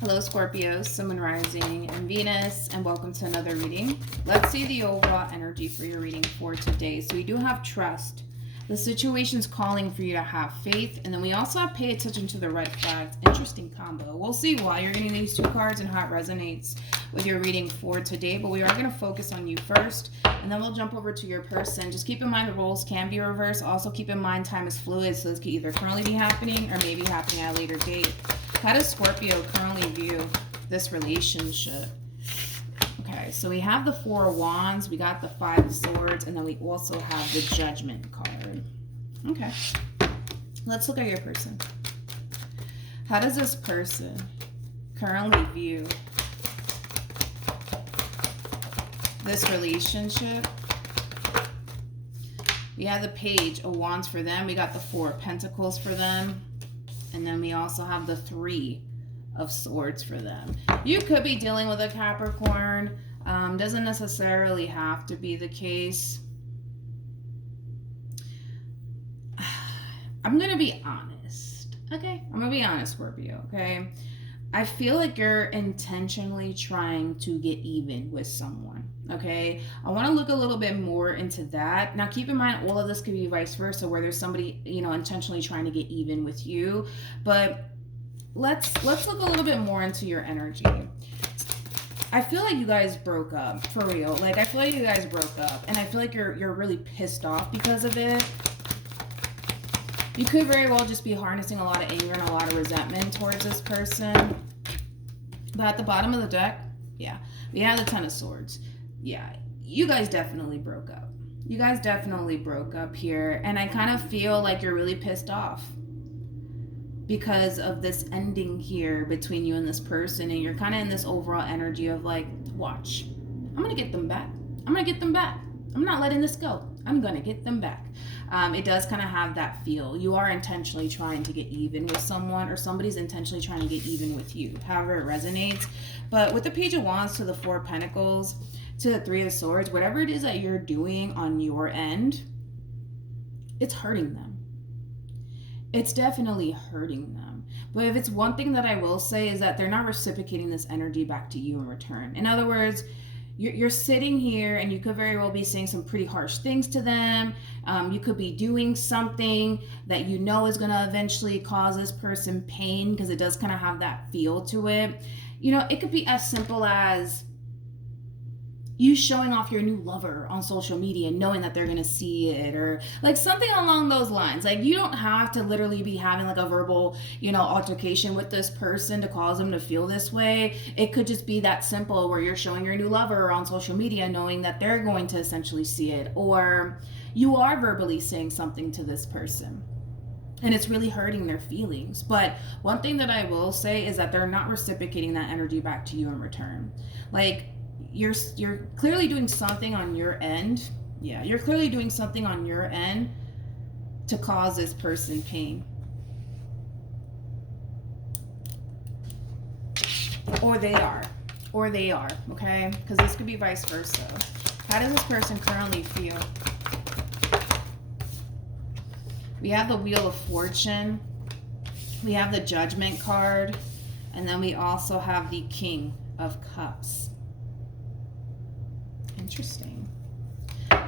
Hello Scorpio, Sun, Moon, Rising, and Venus, and welcome to another reading. Let's see the overall energy for your reading for today. So we do have trust. The situation's calling for you to have faith, and then we also have pay attention to the red flags. Interesting combo. We'll see why you're getting these two cards and how it resonates with your reading for today, but we are going to focus on you first, and then we'll jump over to your person. Just keep in mind the roles can be reversed. Also keep in mind time is fluid, so this could either currently be happening or maybe happening at a later date. How does Scorpio currently view this relationship? Okay, so we have the Four of Wands, we got the Five of Swords, and then we also have the Judgment card. Okay, let's look at your person. How does this person currently view this relationship? We have the Page of Wands for them, we got the Four of Pentacles for them, and then we also have the Three of Swords for them. You could be dealing with a Capricorn. Doesn't necessarily have to be the case. I'm going to be honest. Okay? I'm going to be honest, Scorpio. Okay? I feel like you're intentionally trying to get even with someone. Okay? I want to look a little bit more into that. Now, keep in mind, all of this could be vice versa, where there's somebody, intentionally trying to get even with you. But let's look a little bit more into your energy. I feel like you guys broke up, for real. Like, I feel like you guys broke up, and I feel like you're really pissed off because of it. You could very well just be harnessing a lot of anger and a lot of resentment towards this person. But at the bottom of the deck, yeah, we have the Ten of Swords. Yeah, you guys definitely broke up. You guys definitely broke up here, and I kind of feel like you're really pissed off because of this ending here between you and this person, and you're kind of in this overall energy of like, watch, I'm gonna get them back. I'm gonna get them back. I'm not letting this go. I'm gonna get them back. It does kind of have that feel. You are intentionally trying to get even with someone, or somebody's intentionally trying to get even with you, however it resonates. But with the Page of Wands to the Four of Pentacles to the Three of Swords, whatever it is that you're doing on your end, it's hurting them. It's definitely hurting them. But if it's one thing that I will say is that they're not reciprocating this energy back to you in return. In other words, you're sitting here and you could very well be saying some pretty harsh things to them. You could be doing something that you know is going to eventually cause this person pain, because it does kind of have that feel to it. It could be as simple as you showing off your new lover on social media, knowing that they're going to see it, or like something along those lines. Like, you don't have to literally be having like a verbal, altercation with this person to cause them to feel this way. It could just be that simple, where you're showing your new lover on social media, knowing that they're going to essentially see it, or you are verbally saying something to this person and it's really hurting their feelings. But one thing that I will say is that they're not reciprocating that energy back to you in return. Like, you're clearly doing something on your end. Yeah, you're clearly doing something on your end to cause this person pain. Or they are, okay? Because this could be vice versa. How does this person currently feel? We have the Wheel of Fortune. We have the Judgment card. And then we also have the King of Cups. Interesting.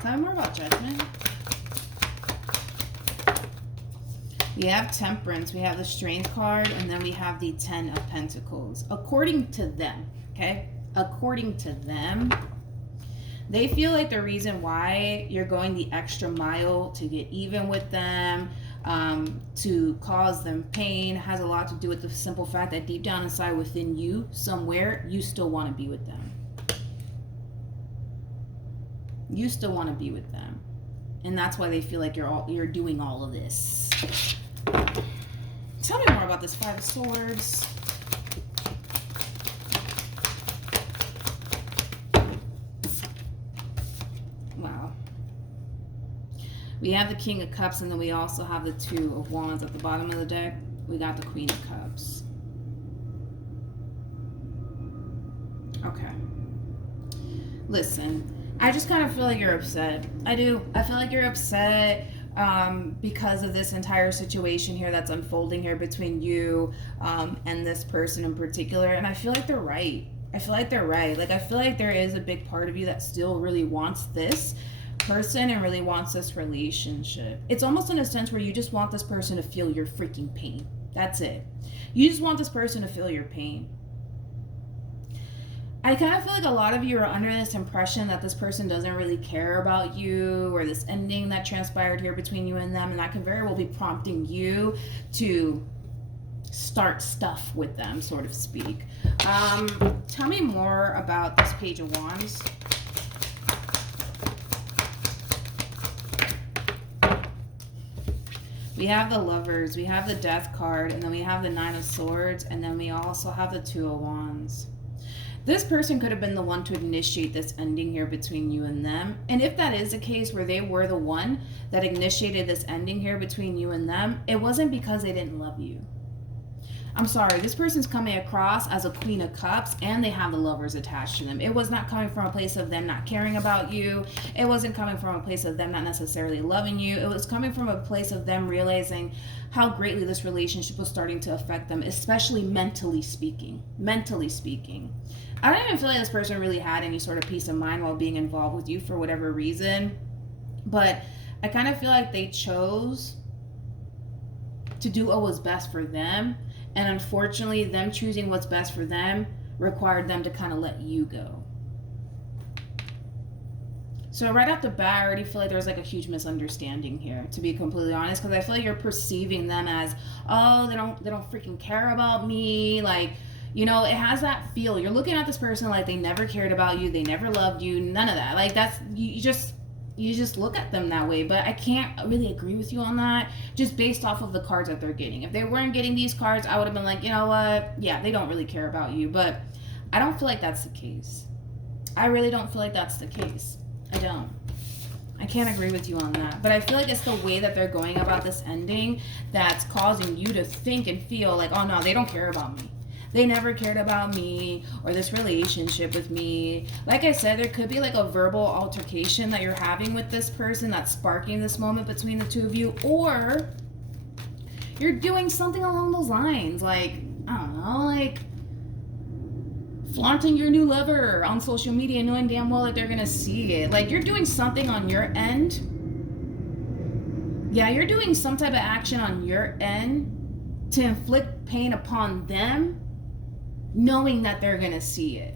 Tell me more about Judgment. We have Temperance, we have the Strength card, and then we have the Ten of Pentacles. According to them, okay? According to them, they feel like the reason why you're going the extra mile to get even with them, to cause them pain, has a lot to do with the simple fact that deep down inside within you, somewhere, you still want to be with them. You still want to be with them. And that's why they feel like you're doing all of this. Tell me more about this Five of Swords. Wow. We have the King of Cups, and then we also have the Two of Wands at the bottom of the deck. We got the Queen of Cups. Okay. Listen, I just kind of feel like you're upset. I do. I feel like you're upset. because of this entire situation here that's unfolding here between you and this person in particular. And I feel like they're right. I feel like they're right. Like, I feel like there is a big part of you that still really wants this person and really wants this relationship. It's almost in a sense where you just want this person to feel your freaking pain. That's it. You just want this person to feel your pain. I kind of feel like a lot of you are under this impression that this person doesn't really care about you, or this ending that transpired here between you and them, and that could very well be prompting you to start stuff with them, so to speak. Tell me more about this Page of Wands. We have the Lovers, we have the Death card, and then we have the Nine of Swords, and then we also have the Two of Wands. This person could have been the one to initiate this ending here between you and them. And if that is the case, where they were the one that initiated this ending here between you and them, it wasn't because they didn't love you. I'm sorry, this person's coming across as a Queen of Cups, and they have the Lovers attached to them. It was not coming from a place of them not caring about you. It wasn't coming from a place of them not necessarily loving you. It was coming from a place of them realizing how greatly this relationship was starting to affect them, especially mentally speaking. Mentally speaking. I don't even feel like this person really had any sort of peace of mind while being involved with you for whatever reason. But I kind of feel like they chose to do what was best for them. And unfortunately, them choosing what's best for them required them to kind of let you go. So right off the bat, I already feel like there's like a huge misunderstanding here, to be completely honest, because I feel like you're perceiving them as, oh, they don't freaking care about me. Like, you know, it has that feel. You're looking at this person like they never cared about you, they never loved you, none of that. Like, that's, you just look at them that way. But I can't really agree with you on that, just based off of the cards that they're getting. If they weren't getting these cards, I would have been like, you know what, yeah, they don't really care about you. But I don't feel like that's the case. I really don't feel like that's the case. I don't. I can't agree with you on that. But I feel like it's the way that they're going about this ending that's causing you to think and feel like, oh no, they don't care about me. They never cared about me or this relationship with me. Like I said, there could be like a verbal altercation that you're having with this person that's sparking this moment between the two of you. Or you're doing something along those lines. Like, I don't know, like flaunting your new lover on social media, knowing damn well that they're going to see it. Like, you're doing something on your end. Yeah, you're doing some type of action on your end to inflict pain upon them, knowing that they're going to see it.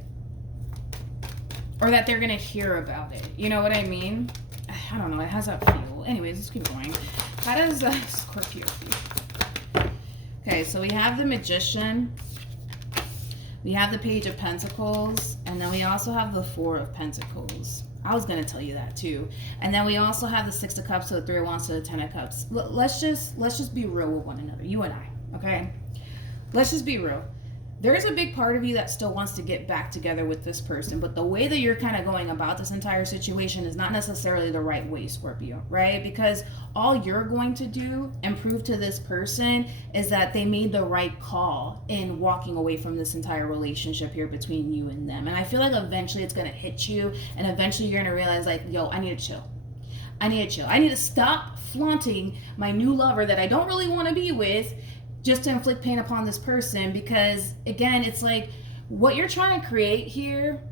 Or that they're going to hear about it. You know what I mean? I don't know. It has that feel. Anyways, let's keep going. How does Scorpio feel? Okay, so we have the Magician. We have the Page of Pentacles. And then we also have the Four of Pentacles. I was going to tell you that too. And then we also have the Six of Cups to the Three of Wands to the Ten of Cups. Let's just be real with one another. You and I. Okay? Let's just be real. There's a big part of you that still wants to get back together with this person, but the way that you're kind of going about this entire situation is not necessarily the right way, Scorpio, right? Because all you're going to do and prove to this person is that they made the right call in walking away from this entire relationship here between you and them. And I feel like eventually it's going to hit you, and eventually you're going to realize, like, yo, I need to chill. I need to chill. I need to stop flaunting my new lover that I don't really want to be with, just to inflict pain upon this person. Because again, it's like what you're trying to create here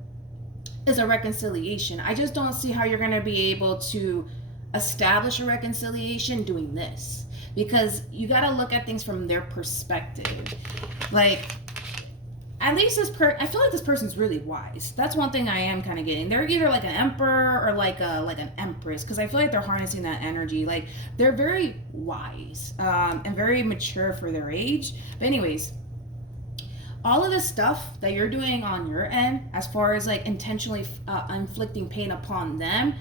is a reconciliation. I just don't see how you're going to be able to establish a reconciliation doing this, because you got to look at things from their perspective. Like, at least I feel like this person's really wise. That's one thing I am kind of getting. They're either like an emperor or like an empress, because I feel like they're harnessing that energy. Like, they're very wise and very mature for their age. But anyways, all of the stuff that you're doing on your end, as far as like intentionally inflicting pain upon them,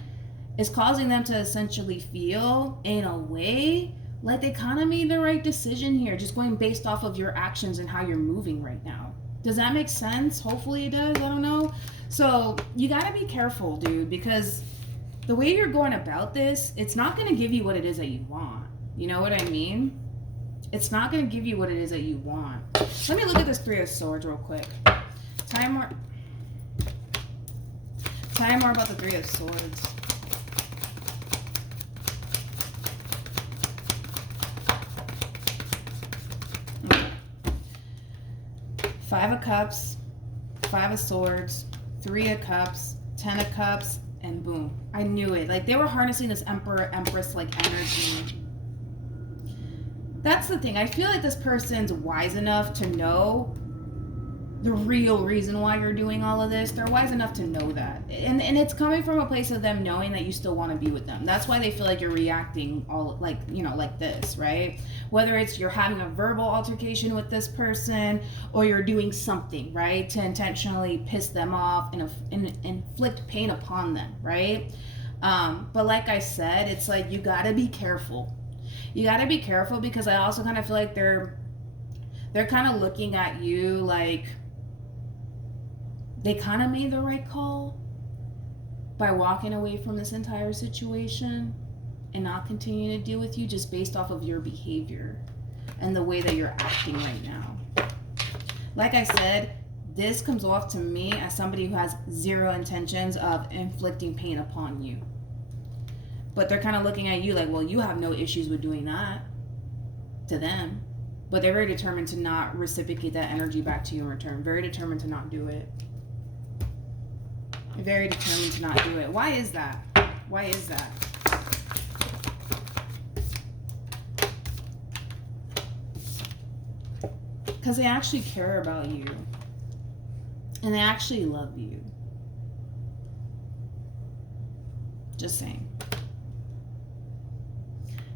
is causing them to essentially feel in a way like they kind of made the right decision here, just going based off of your actions and how you're moving right now. Does that make sense? Hopefully it does. I don't know. So you got to be careful, dude, because the way you're going about this, it's not going to give you what it is that you want. You know what I mean? It's not going to give you what it is that you want. Let me look at this Three of Swords real quick. Tell me more about the Three of Swords. Five of Cups, Five of Swords, Three of Cups, 10 of Cups, and boom. I knew it. Like, they were harnessing this Emperor, Empress, like, energy. That's the thing. I feel like this person's wise enough to know the real reason why you're doing all of this. They're wise enough to know that. And it's coming from a place of them knowing that you still want to be with them. That's why they feel like you're reacting all like, you know, like this, right? Whether it's you're having a verbal altercation with this person or you're doing something, right, to intentionally piss them off and inflict pain upon them, right? But like I said, it's like you got to be careful. You got to be careful because I also kind of feel like they're kind of looking at you like they kind of made the right call by walking away from this entire situation and not continuing to deal with you just based off of your behavior and the way that you're acting right now. Like I said, this comes off to me as somebody who has zero intentions of inflicting pain upon you. But they're kind of looking at you like, well, you have no issues with doing that to them. But they're very determined to not reciprocate that energy back to you in return. Very determined to not do it. Very determined to not do it. Why is that? Why is that? Because they actually care about you. And they actually love you. Just saying.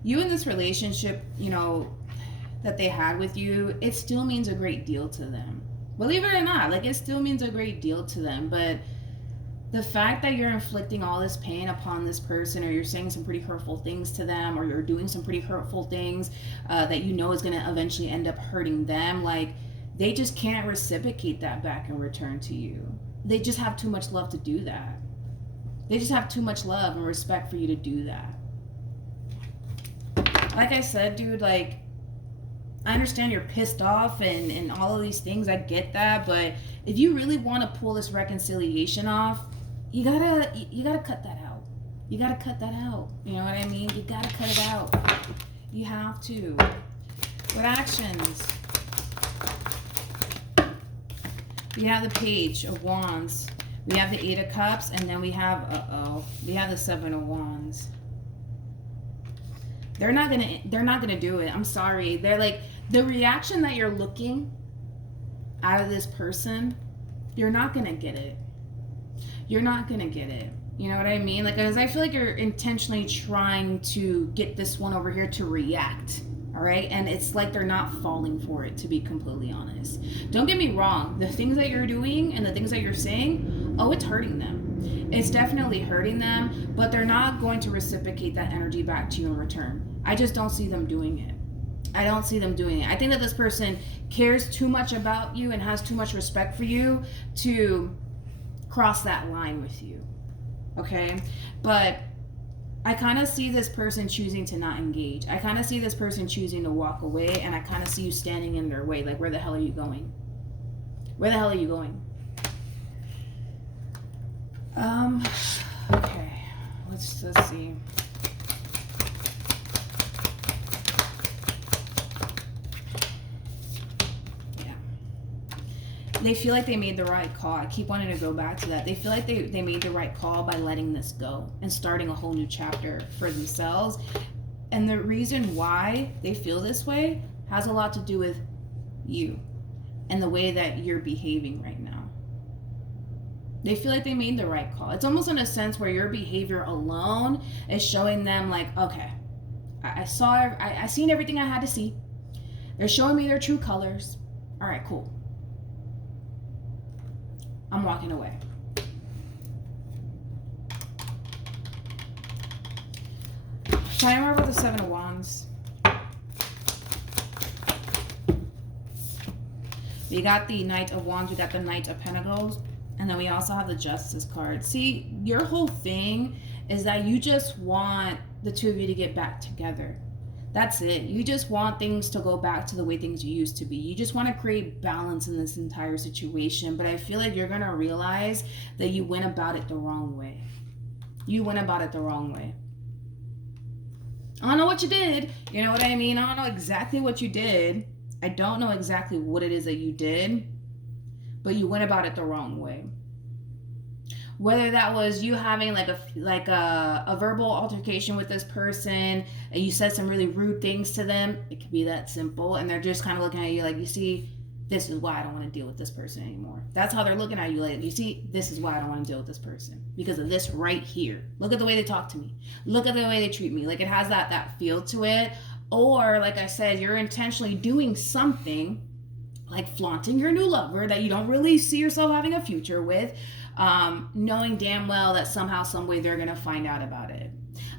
You in this relationship, you know, that they had with you, it still means a great deal to them. Believe it or not, like, it still means a great deal to them. But the fact that you're inflicting all this pain upon this person, or you're saying some pretty hurtful things to them, or you're doing some pretty hurtful things that you know is going to eventually end up hurting them, like, they just can't reciprocate that back in return to you. They just have too much love to do that. They just have too much love and respect for you to do that. Like I said, dude, like, I understand you're pissed off and all of these things. I get that. But if you really want to pull this reconciliation off, you gotta cut that out. You gotta cut that out. You know what I mean? You gotta cut it out. You have to. What actions? We have the Page of Wands. We have the Eight of Cups, and then we have we have the Seven of Wands. They're not gonna do it. I'm sorry. They're like, the reaction that you're looking out of this person, you're not gonna get it. You're not gonna get it. You know what I mean? Like, because I feel like you're intentionally trying to get this one over here to react. All right, and it's like they're not falling for it, to be completely honest. Don't get me wrong. The things that you're doing and the things that you're saying, it's hurting them. It's definitely hurting them, but they're not going to reciprocate that energy back to you in return. I just don't see them doing it. I don't see them doing it. I think that this person cares too much about you and has too much respect for you to cross that line with you. Okay? But I kind of see this person choosing to not engage. I kind of see this person choosing to walk away, and I kind of see you standing in their way. Like, where the hell are you going? Where the hell are you going? Okay. Let's see. They feel like they made the right call. I keep wanting to go back to that. They feel like they made the right call by letting this go and starting a whole new chapter for themselves. And the reason why they feel this way has a lot to do with you and the way that you're behaving right now. They feel like they made the right call. It's almost in a sense where your behavior alone is showing them like, okay, I seen everything I had to see. They're showing me their true colors. All right, cool. I'm walking away. Timer with the Seven of Wands. We got the Knight of Wands, we got the Knight of Pentacles, and then we also have the Justice card. See, your whole thing is that you just want the two of you to get back together. That's it. You just want things to go back to the way things used to be. You just want to create balance in this entire situation. But I feel like you're going to realize that you went about it the wrong way. You went about it the wrong way. I don't know what you did. You know what I mean? I don't know exactly what you did. I don't know exactly what it is that you did. but you went about it the wrong way. Whether that was you having like a verbal altercation with this person and you said some really rude things to them, it could be that simple, and they're just kind of looking at you like, you see, this is why I don't want to deal with this person anymore. That's how they're looking at you, like, you see, this is why I don't want to deal with this person, because of this right here. Look at the way they talk to me. Look at the way they treat me. Like, it has that feel to it. Or like I said, you're intentionally doing something like flaunting your new lover that you don't really see yourself having a future with, knowing damn well that somehow, some way they're going to find out about it.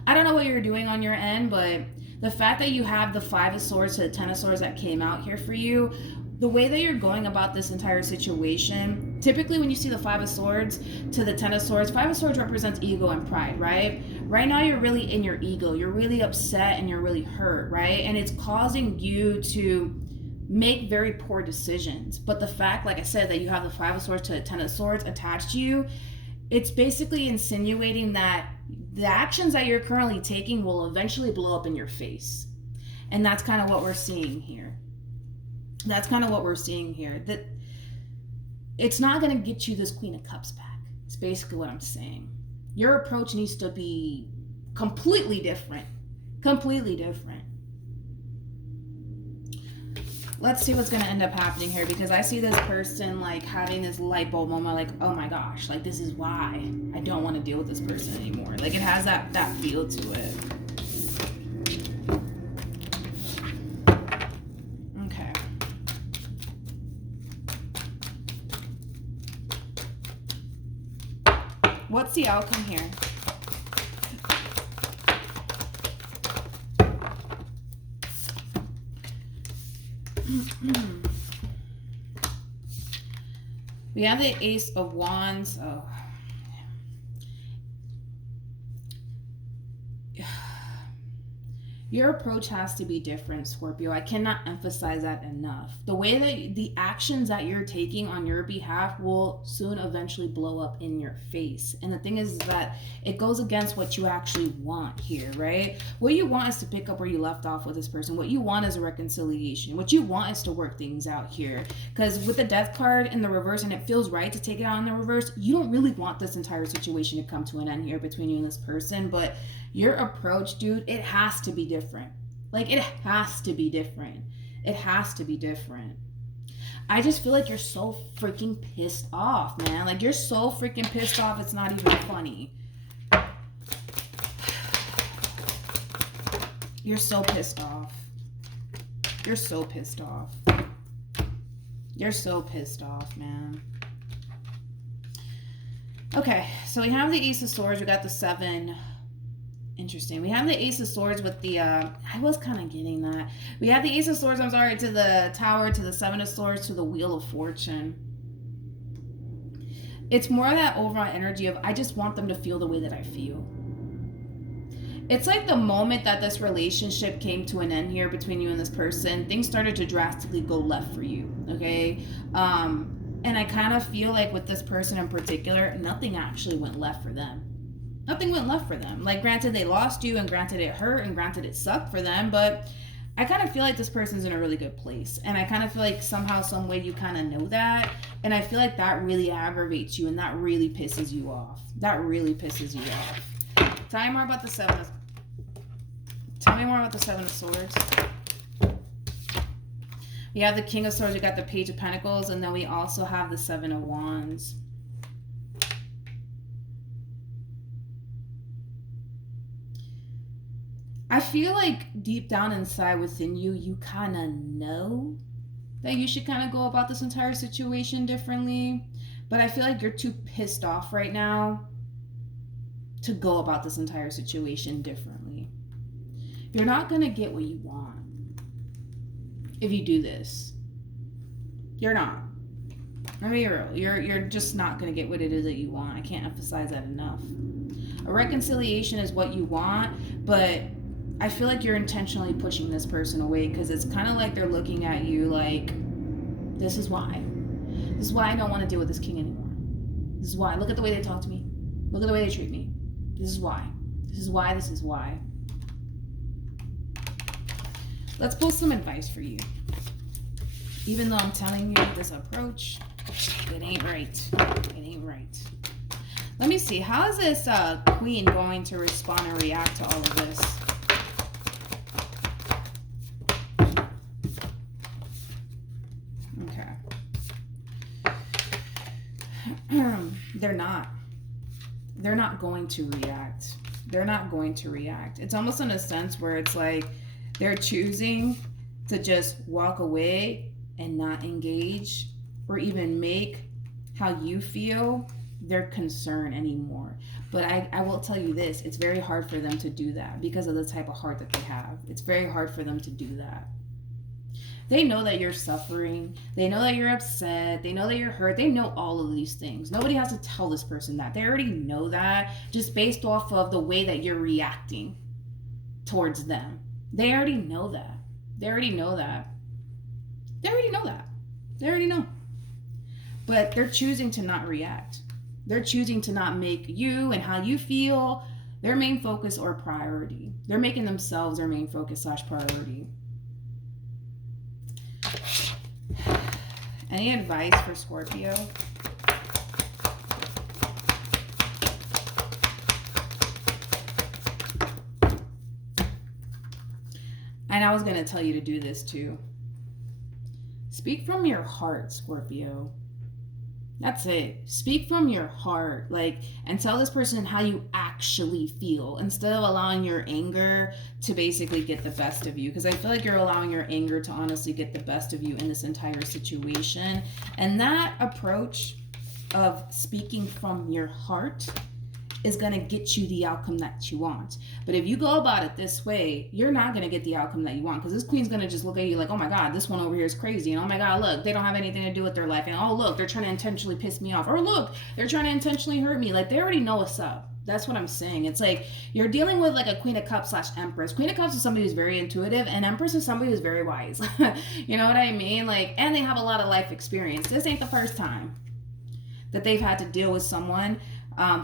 I don't know what you're doing on your end, but the fact that you have the 5 of Swords to the 10 of Swords that came out here for you, the way that you're going about this entire situation, typically when you see the 5 of Swords to the 10 of Swords, 5 of Swords represents ego and pride, right? Right now you're really in your ego. You're really upset and you're really hurt, right? And it's causing you to make very poor decisions. But the fact, like I said, that you have the 5 of Swords to the 10 of Swords attached to you, it's basically insinuating that the actions that you're currently taking will eventually blow up in your face. And that's kind of what we're seeing here. That's kind of what we're seeing here. That it's not going to get you this Queen of Cups back. It's basically what I'm saying. Your approach needs to be completely different. Completely different. Let's see what's going to end up happening here, because I see this person like having this light bulb moment, like, oh my gosh, like this is why I don't want to deal with this person anymore. Like, it has that feel to it. Okay. What's the outcome here? We have the Ace of Wands. Oh. Your approach has to be different, Scorpio. I cannot emphasize that enough. The way that the actions that you're taking on your behalf will soon eventually blow up in your face. And the thing is that it goes against what you actually want here, right? What you want is to pick up where you left off with this person. What you want is a reconciliation. What you want is to work things out here. Because with the Death card in the reverse, and it feels right to take it out in the reverse, you don't really want this entire situation to come to an end here between you and this person. But your approach, dude, it has to be different. Like, it has to be different. It has to be different. I just feel like you're so freaking pissed off, man. Like, you're so freaking pissed off, it's not even funny. You're so pissed off. You're so pissed off. You're so pissed off, man. Okay, so we have the Ace of Swords. We got the 7. Interesting. We have the Ace of Swords with the, I was kind of getting that. We have the Ace of Swords, I'm sorry, to the Tower, to the 7 of Swords, to the Wheel of Fortune. It's more that overall energy of, I just want them to feel the way that I feel. It's like the moment that this relationship came to an end here between you and this person, things started to drastically go left for you, okay? And I kind of feel like with this person in particular, nothing actually went left for them. Nothing went left for them. Like, granted, they lost you, and granted, it hurt, and granted, it sucked for them, but I kind of feel like this person's in a really good place. And I kind of feel like somehow, some way, you kind of know that. And I feel like that really aggravates you, and that really pisses you off. That really pisses you off. Tell me more about the 7 of... Tell me more about the 7 of Swords. We have the King of Swords, we got the Page of Pentacles, and then we also have the 7 of Wands. I feel like deep down inside within you, you kind of know that you should kind of go about this entire situation differently. But I feel like you're too pissed off right now to go about this entire situation differently. You're not going to get what you want if you do this. You're not. Let me be real. You're just not going to get what it is that you want. I can't emphasize that enough. A reconciliation is what you want, but I feel like you're intentionally pushing this person away, because it's kind of like they're looking at you like, this is why. This is why I don't want to deal with this king anymore. This is why. Look at the way they talk to me. Look at the way they treat me. This is why. This is why. This is why. Let's pull some advice for you. Even though I'm telling you this approach, It ain't right. It ain't right. Let me see. How is this queen going to respond and react to all of this? Okay. They're not. They're not going to react. They're not going to react. It's almost in a sense where it's like they're choosing to just walk away and not engage or even make how you feel their concern anymore. But I will tell you this, it's very hard for them to do that because of the type of heart that they have. It's very hard for them to do that. They know that you're suffering. They know that you're upset. They know that you're hurt. They know all of these things. Nobody has to tell this person that. They already know that just based off of the way that you're reacting towards them. They already know that. They already know that. They already know that. They already know. But they're choosing to not react. They're choosing to not make you and how you feel their main focus or priority. They're making themselves their main focus / priority. Any advice for Scorpio? And I was going to tell you to do this too. Speak from your heart, Scorpio. That's it. Speak from your heart, and tell this person how you actually feel instead of allowing your anger to basically get the best of you. Because I feel like you're allowing your anger to honestly get the best of you in this entire situation. And that approach of speaking from your heart is going to get you the outcome that you want. But if you go about it this way, you're not going to get the outcome that you want, because this queen's going to just look at you like, oh my God, this one over here is crazy. And oh my God, look, they don't have anything to do with their life. And oh, look, they're trying to intentionally piss me off. Or look, they're trying to intentionally hurt me. They already know what's up. That's what I'm saying. It's like you're dealing with a Queen of Cups / Empress. Queen of Cups is somebody who's very intuitive, and Empress is somebody who's very wise. You know what I mean? And they have a lot of life experience. This ain't the first time that they've had to deal with someone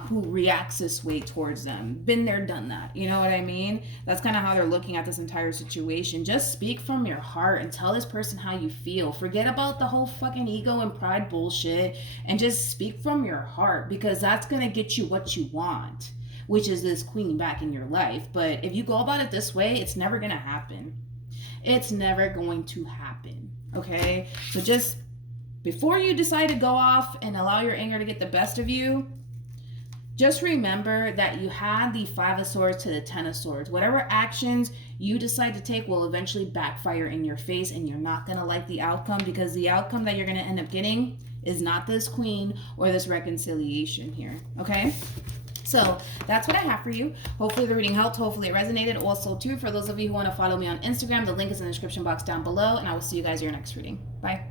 who reacts this way towards them. Been there, done that. You know what I mean? That's kind of how they're looking at this entire situation. Just speak from your heart and tell this person how you feel. Forget about the whole fucking ego and pride bullshit and just speak from your heart, because that's going to get you what you want, which is this queen back in your life. But if you go about it this way, it's never going to happen. It's never going to happen. Okay? So just before you decide to go off and allow your anger to get the best of you, just remember that you had the 5 of Swords to the 10 of Swords. Whatever actions you decide to take will eventually backfire in your face, and you're not going to like the outcome, because the outcome that you're going to end up getting is not this queen or this reconciliation here. Okay? So that's what I have for you. Hopefully the reading helped. Hopefully it resonated. Also, too, for those of you who want to follow me on Instagram, the link is in the description box down below, and I will see you guys in your next reading. Bye.